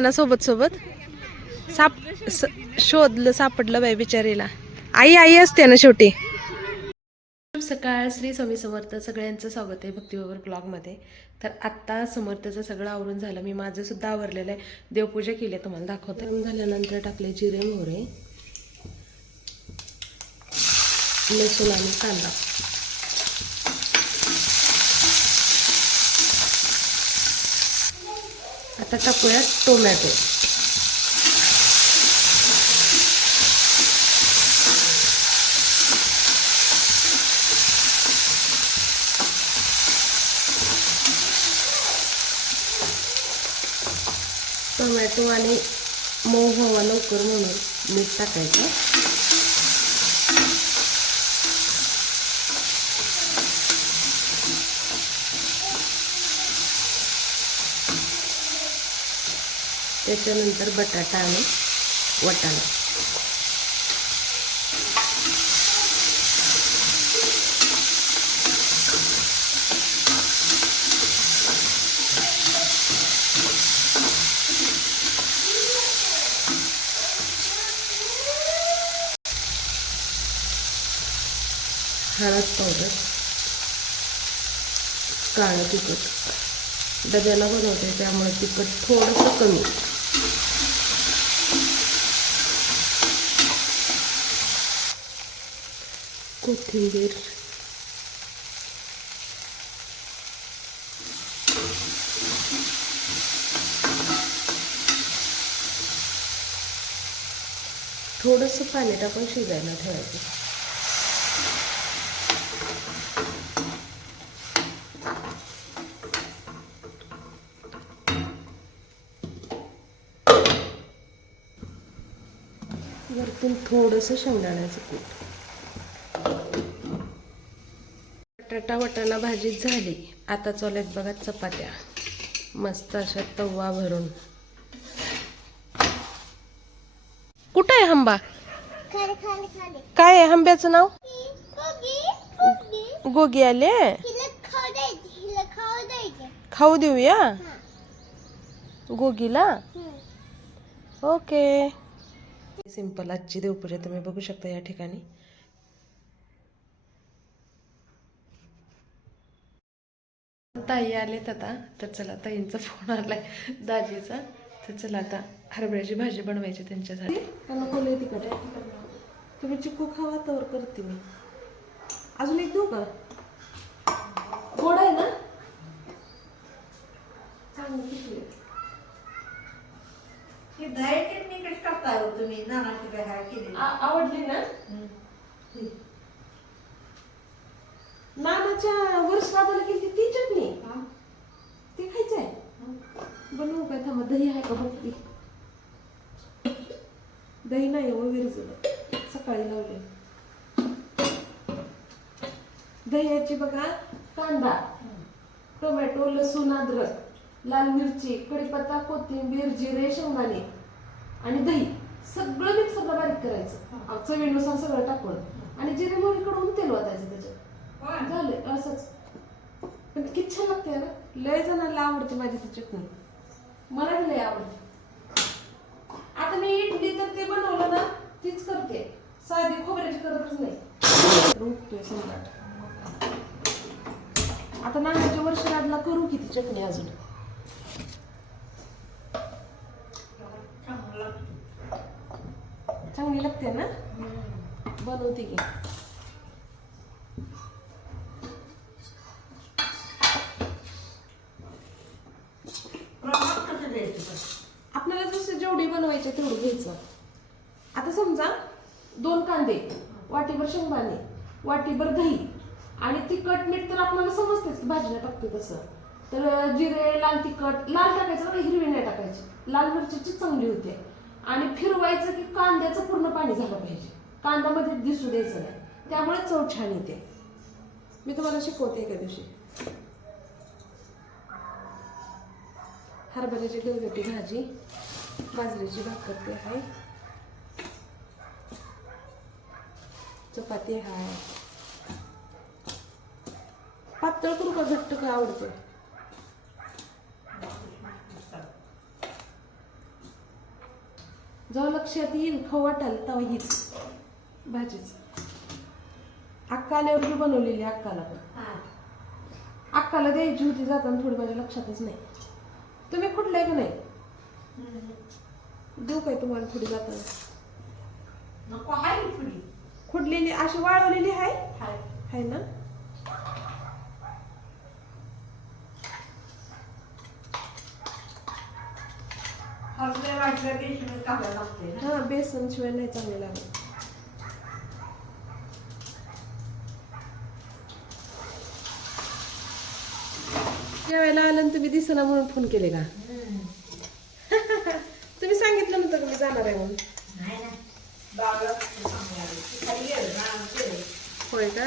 चालल्या ना सोबत सोबत साप स- शोधलं सापडलं बाई बिचारीला. आई आई असते ना शेवटी. सकाळ श्री स्वामी समर्थ सगळ्यांचं स्वागत आहे भक्तिबरोबर ब्लॉगमध्ये. तर आत्ता समर्थचं सगळं आवरून झालं. मी माझं सुद्धा आवरलेलं आहे. देवपूजा केली आहे तुम्हाला दाखवते. झाल्यानंतर टाकले जिरे मोहरे लसूण आणि कांदा. आता टाकूया टोमॅटो. टोमॅटो आणि मऊ हवा लवकर म्हणून मीठ टाकायचं. त्याच्यानंतर बटाटा आणि वटाणा. हळद पावडर काळं तिखट. डब्याला बनवते त्यामुळे तिखट थोडंसं कमी. कोथिंबीर थोडंसं पाणी टाकून शिजायला ठेवायचं. वरतून थोडंसं शेंगदाण्याचं कूट. बटाटा वटाणा भाजी झाली. आता चालत बघा चपात्या. मस्त अशा तवा भरून. कुठं आहे खाली काय आहे हंब्याचं नाव? गोगी आले खाऊ देऊया? गोगीला? ओके. सिंपल आजची देवपूजा तुम्ही बघू शकता या ठिकाणी. ताई आलेत आता तर चला ताईंचा फोन आलाय दाजीचा. तर चला आता हरभऱ्याची भाजी बनवायची त्यांच्यासाठी. तिखट? आहे तुम्ही चिकू खावा तर करते मी. अजून एक देऊ का? गोड आहे ना? चांगलं किती आहे? ही दही चटणी कशी करता हो तुम्ही नानाची काय हाय केली आ- आवडली ना नानाच्या वर्षाला केली ती चटणी. ती खायचंय. बनवू काय थांबा दही आहे का बघ दही नाही हो विरजलं. सकाळी लावले दह्याची बघा कांदा टोमॅटो लसूण अद्रक लाल मिरची कढीपत्ता कोथिंबीर जिरे शेंगदाणे आणि दही. सगळं मिक्सरला बारीक करायचं. चवीनुसार सगळं टाकून. आणि जिरे मोहरी कडून तेल वाटायचं त्याच्यात. झालं असंच. पण किती छान लागते ना. लय जणांना आवडते माझी ती चटणी. मला बी लय आवडते. आता मी इडली तर ते बनवलं ना तीच करते. साधी खोबऱ्याची करतच नाही. उठतोय सम्राट आता नानाच्या वर्षाला करू किती चटणी अजून चांगली लागते ना बनवते की प्रमाण कसं द्यायचं पण? आपल्याला जसं जेवढी बनवायचे तेवढं घ्यायचं आता समजा दोन कांदे वाटीभर शेंगदाणे वाटीभर दही आणि तिखट मीठ तर आपल्याला समजतेच भाजीला टाकतो तसं. तर जिरे लाल तिखट लाल टाकायचं बघा हिरवी नाही टाकायची. लाल मिरचीची चांगली होते. आणि फिरवायचं की कांद्याचं पूर्ण पाणी झालं पाहिजे. कांद्यामध्ये दिसू द्यायचं नाही. त्यामुळे चव छान येते. मी तुम्हाला शिकवते एका दिवशी. हरभऱ्याची गरगटी भाजी बाजरीची भाकर ते आहे. चपाती आहे. पातळ करू का घट्ट काय आवडते? जेव्हा लक्षात येईल खाऊ वाटाल तेव्हा हीच भाजीच. अक्का आल्यावर बनवलेली अक्काला पण. अक्काला द्यायची होती जाताना थोडी माझ्या लक्षातच नाही. तुम्ही कुठलाय का नाही. देऊ काय तुम्हाला थोडी जाताना? खुडलेली अशी वाळवलेली आहे? हाय. आहे ना? हा बेसन शिवाय नाही चांगले लागत जेवायला आलं तुम्ही दिसना म्हणून फोन केले का? तुम्ही सांगितलं नव्हतं मी जाणार आहे म्हणून नाही ना बाबा खाली गेलं ना केलं होय का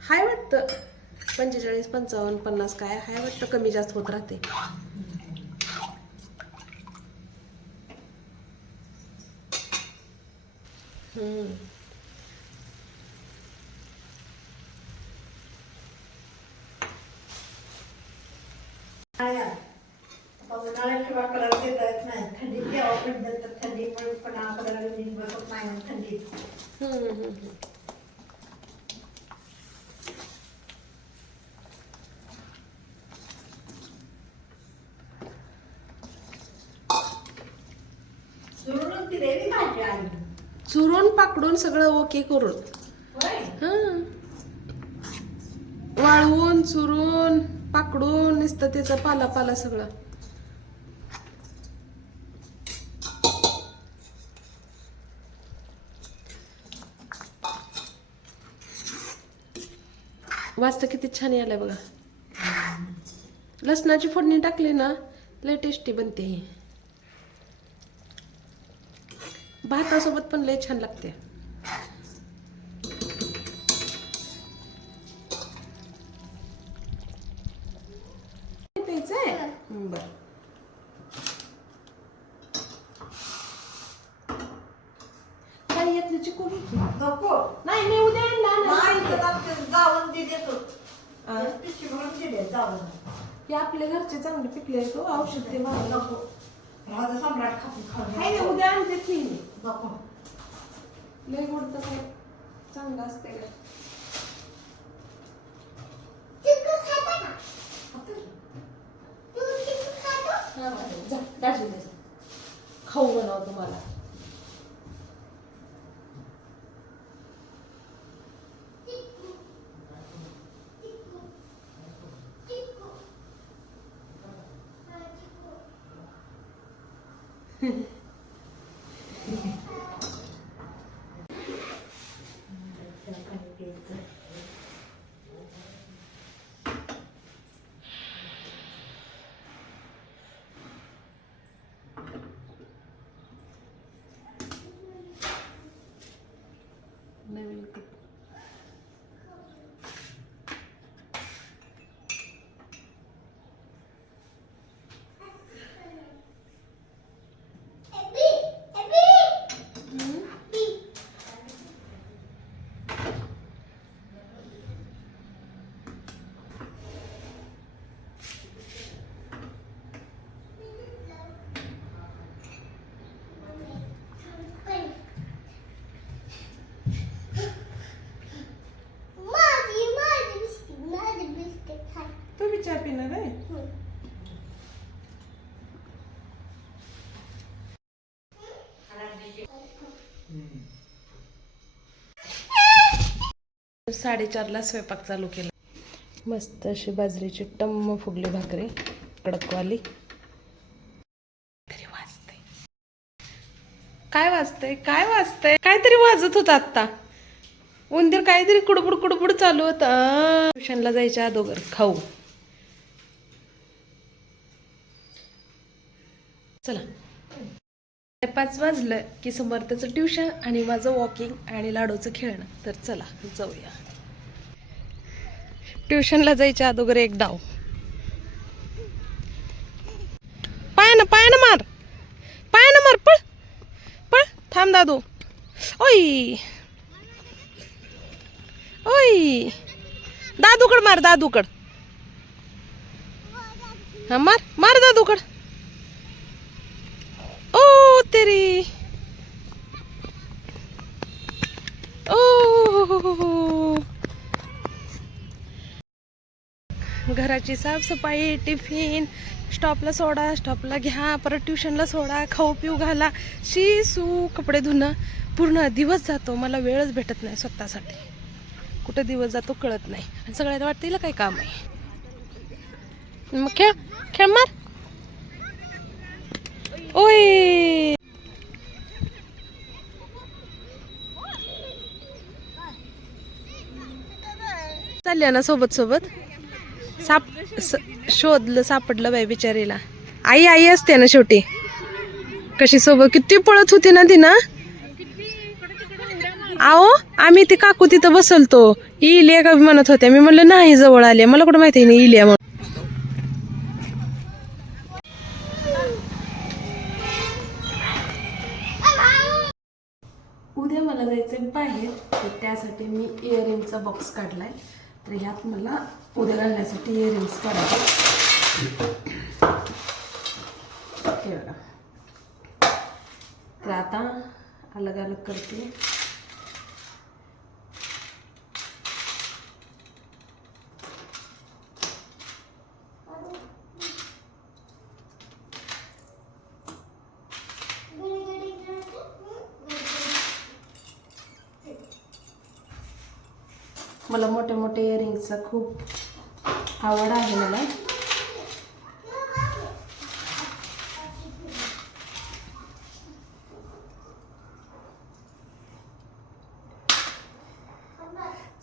हाय वाटतं. पंचेचाळीस पंचावन्न पन्नास काय? हाय वाटतं कमी जास्त होत राहते. हम्म. काय आहे? आता उन्हाळ्याशिवाय कलर देता येत नाही थंडीत जेव्हा पडलं तर थंडीमुळे पण कलर नीट बसत नाही आणि थंडीत हम्म, हम्म, हम्म. सोडून दिलेली भाजी आली चुरून पाकडून सगळं ओके करून होय हं. वाळवून चुरून पाकडून नुसतं त्याचा पाला पाला सगळा. वाजता किती छान यायला बघा. लसणाची फोडणी टाकली ना लय टेस्टी बनते ही. भातासोबत पण लय छान लागते. प्यायचंय बर. काही यातली चिकू? घे की. नको. नाही मी उद्या आणला नाही जाऊन दे देतो. हा. पिशवी भरून दिले जाऊन हे आपल्या घरचे चांगले पिकले तो औषध ते मार नको. राजा सम्राट खापून खाऊन हाय ना उद्या आणते की नको. लय गोड तर चांगलं असते का चिकू खाता का खातो. तू चिकू खातो हा, जा दाजी खाऊ बनव तुम्हाला चिकू हा, चिकू नवीन कप एबी एबी बी माझी माझी बिस्किट माझी बिस्किट हाय तू बी चहा पिणार आहे साडेचारला स्वयंपाक चालू केला. मस्त अशी बाजरीची टम्म फुगली भाकरी कडकवाली. तरी वाजते. काय वाजतंय? काय वाजतंय? काहीतरी वाजत होत आत्ता. उंदीर काहीतरी कुडबुड कुडबुड चालू होतं. ट्युशनला जायच्या अगोदर खाऊ. चला. पाच वाजलं की समर्थचं ट्युशन आणि माझं वॉकिंग आणि लाडूचं खेळणं. तर चला जाऊया. ट्युशनला जायच्या अगोदर एक डाव. पायानं पायानं मार. पायानं मार पळ. पळ. थांब दादू. ओय ओय दादूकड मार दादूकड. हा मार मार दादूकड. ओ तेरी ओ घराची साफसफाई टिफिन स्टॉपला सोडा स्टॉपला घ्या परत ट्युशनला सोडा खाऊ पिऊ घाला शी सू कपडे धुणं पूर्ण दिवस जातो. मला वेळच भेटत नाही स्वतःसाठी. कुठं दिवस जातो कळत नाही. सगळ्यात वाटतं काय काम आहे. मग खेळ खेळ मार. ओय चालल्या ना सोबत सोबत? साप स- शोधलं सापडलं बाई बिचारीला. आई आई असते ना शेवटी. कशी सोबत किती पळत होती ना ती ना? आओ आम्ही ते काकू तिथं बसलतो. इलिया का म्हणत होत्या? मी म्हणलं नाही जवळ आले मला कुठं माहिती नाही इलिया म्हणून. उद्या मला जायचं आहे बाहेर तर त्यासाठी मी इयरिंगचा बॉक्स काढला आहे तर ह्यात मला उद्या घालण्यासाठी इयरिंग्स काढायचे हे बघा. तर आता अलग अलग करते. मला मोठे मोठे इयरिंगचा खूप आवड आहे मला.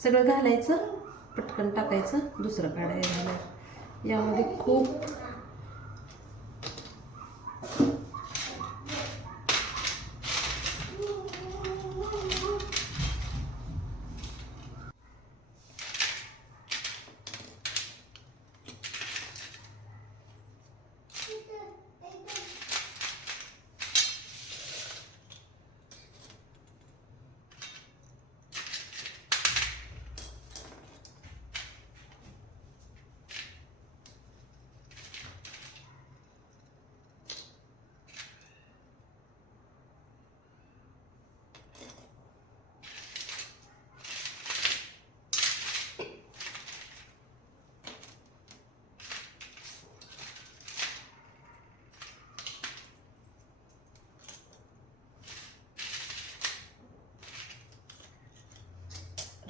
सगळं घालायचं पटकन टाकायचं दुसरं काढायला. घालायचं यामध्ये खूप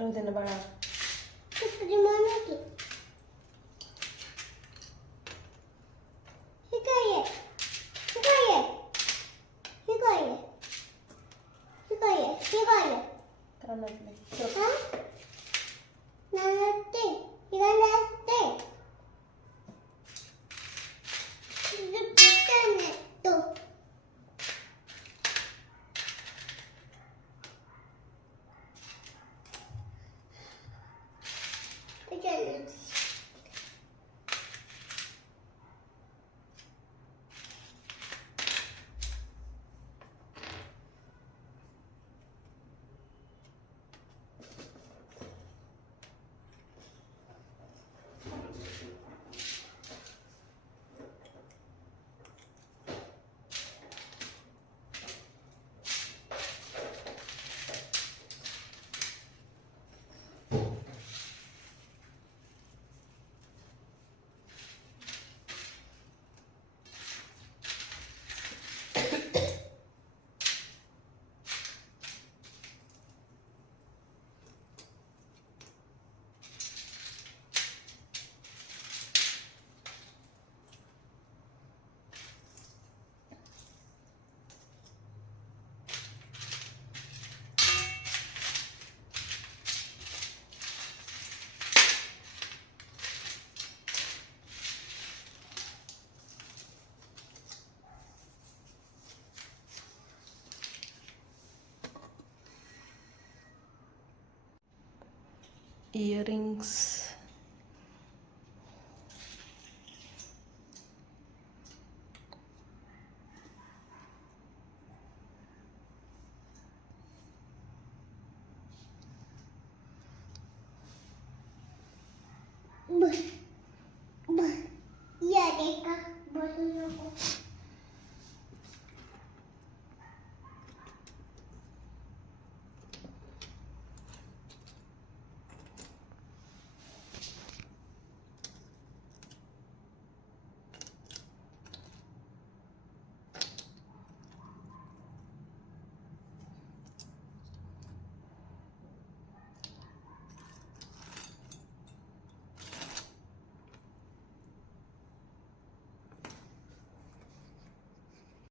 राहू दे ना बाळा तुझी मम्मी की हे काय आहे हे काय आहे हे काय आहे हे काय आहे हे काय आहे कानातले हा नसते हे काय नसते तुझं पिक्चर नसतो पिक्चर नसतो इयरिंग्स